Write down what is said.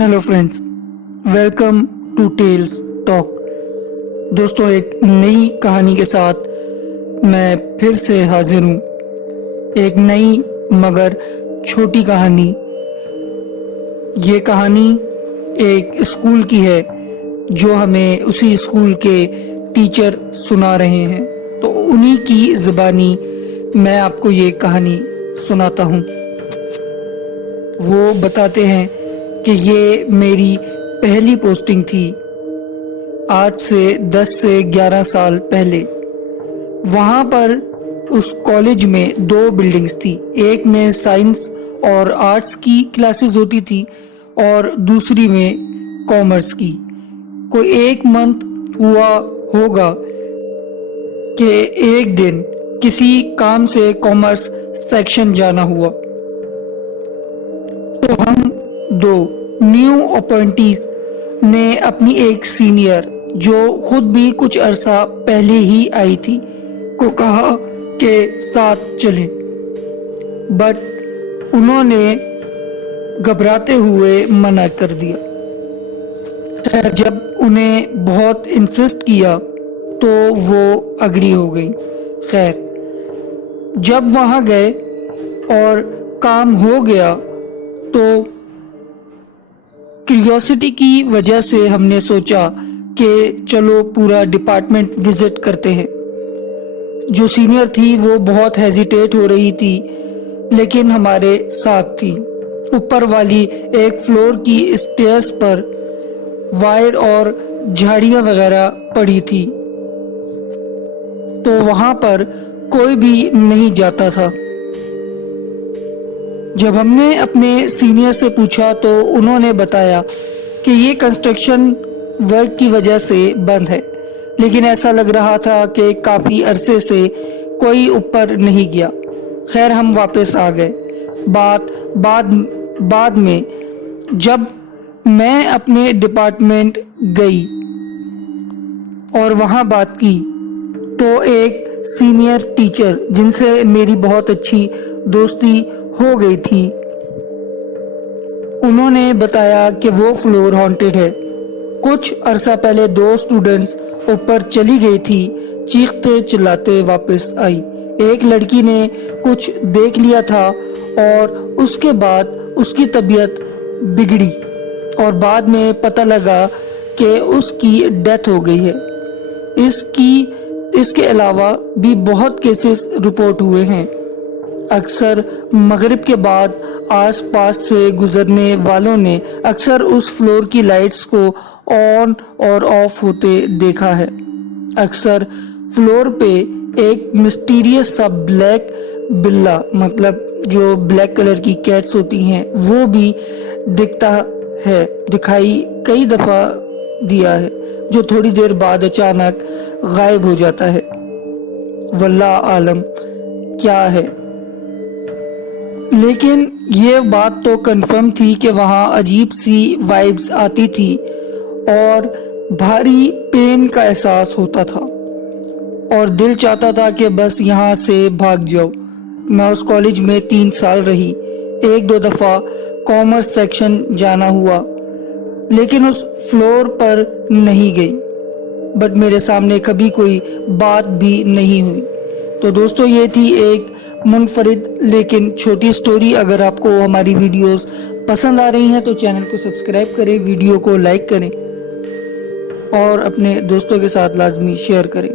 Hello friends, welcome to tales talk. दोस्तों, एक नई कहानी के साथ मैं फिर से हाजिर हूँ। एक नई मगर छोटी कहानी। ये कहानी एक स्कूल की है जो हमें उसी स्कूल के टीचर सुना रहे हैं, तो उन्हीं की ज़बानी मैं आपको ये कहानी सुनाता हूँ। वो बताते हैं कि ये मेरी पहली पोस्टिंग थी, आज से 10 से 11 साल पहले। वहाँ पर उस कॉलेज में 2 बिल्डिंग्स थी। एक में साइंस और आर्ट्स की क्लासेस होती थी और दूसरी में कॉमर्स की। कोई 1 मंथ हुआ होगा कि एक दिन किसी काम से कॉमर्स सेक्शन जाना हुआ, तो हम 2 न्यू अपॉइंटीज ने अपनी एक सीनियर, जो खुद भी कुछ अरसा पहले ही आई थी, को कहा कि साथ चलें, बट उन्होंने घबराते हुए मना कर दिया। खैर, जब उन्हें बहुत इंसिस्ट किया तो वो अग्री हो गई। खैर, जब वहाँ गए और काम हो गया तो क्यूरियोसिटी की वजह से हमने सोचा कि चलो पूरा डिपार्टमेंट विजिट करते हैं। जो सीनियर थी वो बहुत हेजिटेट हो रही थी, लेकिन हमारे साथ थी। ऊपर वाली एक फ्लोर की स्टेयर्स पर वायर और झाड़ियाँ वगैरह पड़ी थी, तो वहाँ पर कोई भी नहीं जाता था। जब हमने अपने सीनियर से पूछा तो उन्होंने बताया कि ये कंस्ट्रक्शन वर्क की वजह से बंद है, लेकिन ऐसा लग रहा था कि काफ़ी अरसे से कोई ऊपर नहीं गया। खैर, हम वापस आ गए। बाद में जब मैं अपने डिपार्टमेंट गई और वहाँ बात की, तो एक सीनियर टीचर जिनसे मेरी बहुत अच्छी दोस्ती हो गई थी, उन्होंने बताया कि वो फ्लोर हॉन्टेड है। कुछ अरसा पहले 2 स्टूडेंट्स ऊपर चली गई थी, चीखते चिल्लाते वापस आई। एक लड़की ने कुछ देख लिया था और उसके बाद उसकी तबीयत बिगड़ी और बाद में पता लगा कि उसकी डेथ हो गई है। इसके अलावा भी बहुत केसेस रिपोर्ट हुए हैं। अक्सर मगरिब के बाद आसपास से गुजरने वालों ने अक्सर उस फ्लोर की लाइट्स को ऑन और ऑफ होते देखा है। अक्सर फ्लोर पे एक मिस्टीरियस सा ब्लैक बिल्ला, मतलब जो ब्लैक कलर की कैट्स होती हैं, वो भी दिखाई कई दफ़ा दिया है, जो थोड़ी देर बाद अचानक गायब हो जाता है। वल्लाह आलम क्या है, लेकिन ये बात तो कंफर्म थी कि वहाँ अजीब सी वाइब्स आती थी और भारी पेन का एहसास होता था और दिल चाहता था कि बस यहाँ से भाग जाओ। मैं उस कॉलेज में 3 साल रही। 1-2 दफ़ा कॉमर्स सेक्शन जाना हुआ, लेकिन उस फ्लोर पर नहीं गई, बट मेरे सामने कभी कोई बात भी नहीं हुई। तो दोस्तों, ये थी एक मुनफरिद लेकिन छोटी स्टोरी। अगर आपको हमारी वीडियोस पसंद आ रही हैं तो चैनल को सब्सक्राइब करें, वीडियो को लाइक करें और अपने दोस्तों के साथ लाजमी शेयर करें।